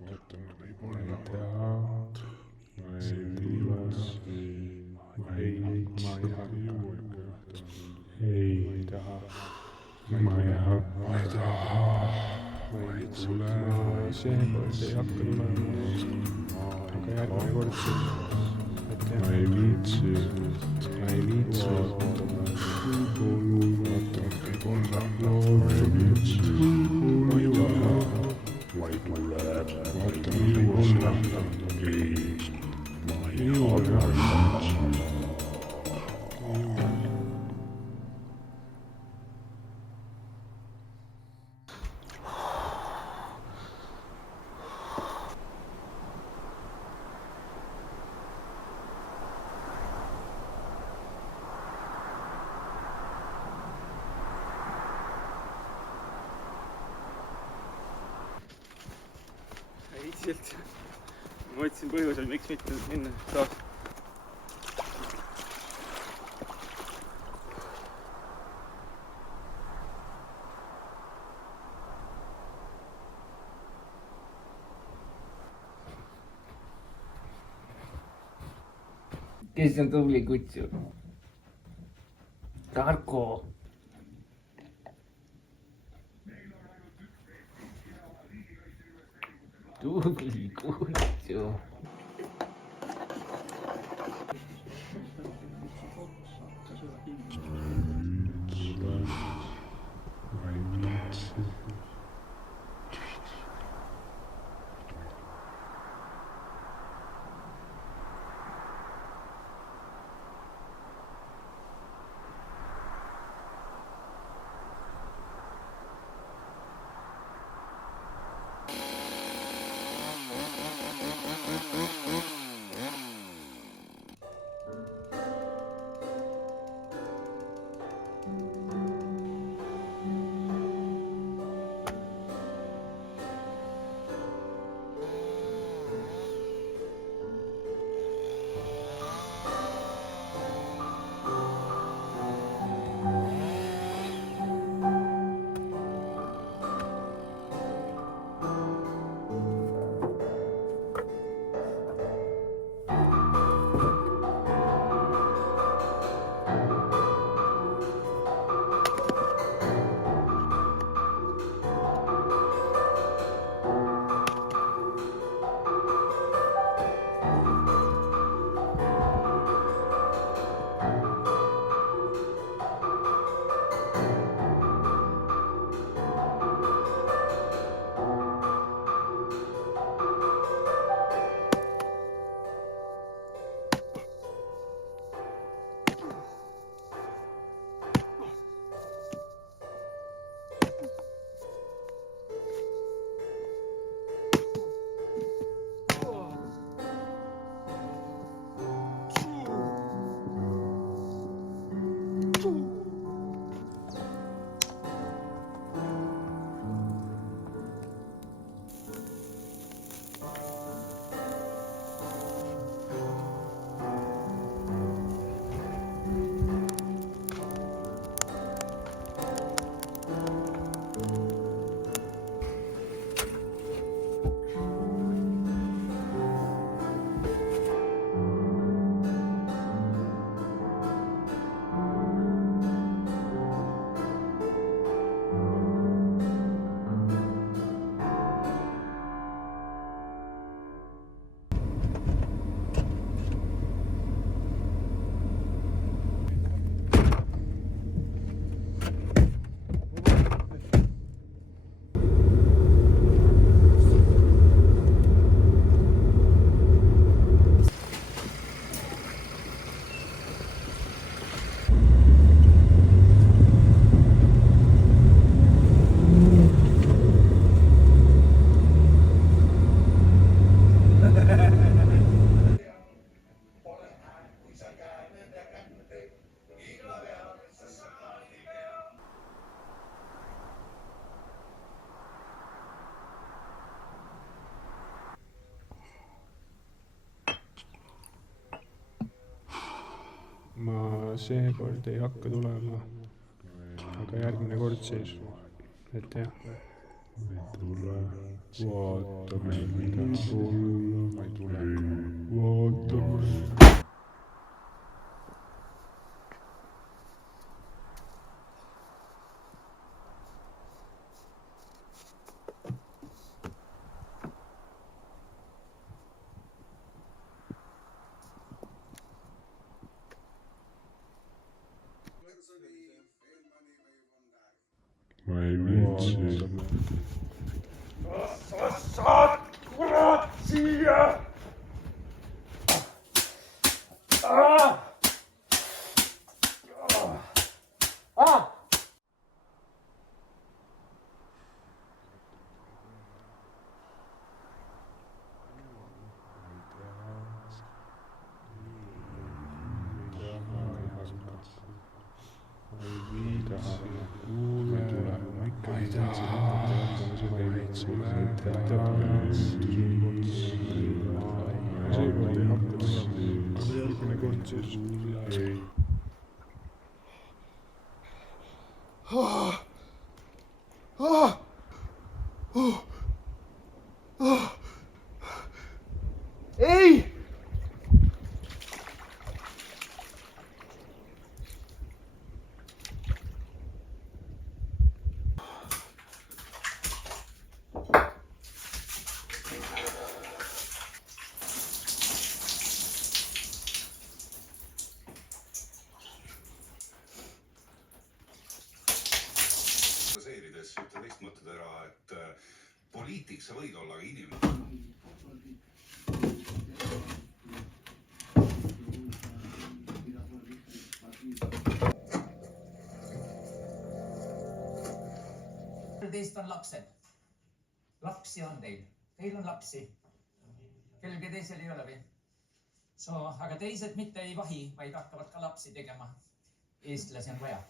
ma ei tea, ma ei taha, ma ei taha, ma seekord ei hakka tulema, aga järgmine kord siis, et jah. Ma ei viitsi, vaata, võib-olla, ma ei viitsi, ma ei taha, ma ei tule, vaata, võib-olla, ma ei viitsi. Ma otsin põhjusel, miks mitte minna taas. Kes on tubli kutsu? Tarko. Tubli kutsu. Ma ei viitsi. Ma seekord ei hakka tulema, aga järgmine kord siis, et jah. tule, vaatame, kuidas olla. Ma ei tule. Vaatame. Ma ei viitsi. Saad kurat siia! Seekord ei hakka tulema, aga järgmine kord siis ei. Ei! Seerides ühte teist mõtted ära, et poliitik sa võid olla, aga inimene. Teist on lapsed. Lapsi on teil. Teil on lapsi. Kellelgi teisel ei ole või? Aga teised mitte ei vahi, vaid hakkavad ka lapsi tegema. Eestlasi on vaja.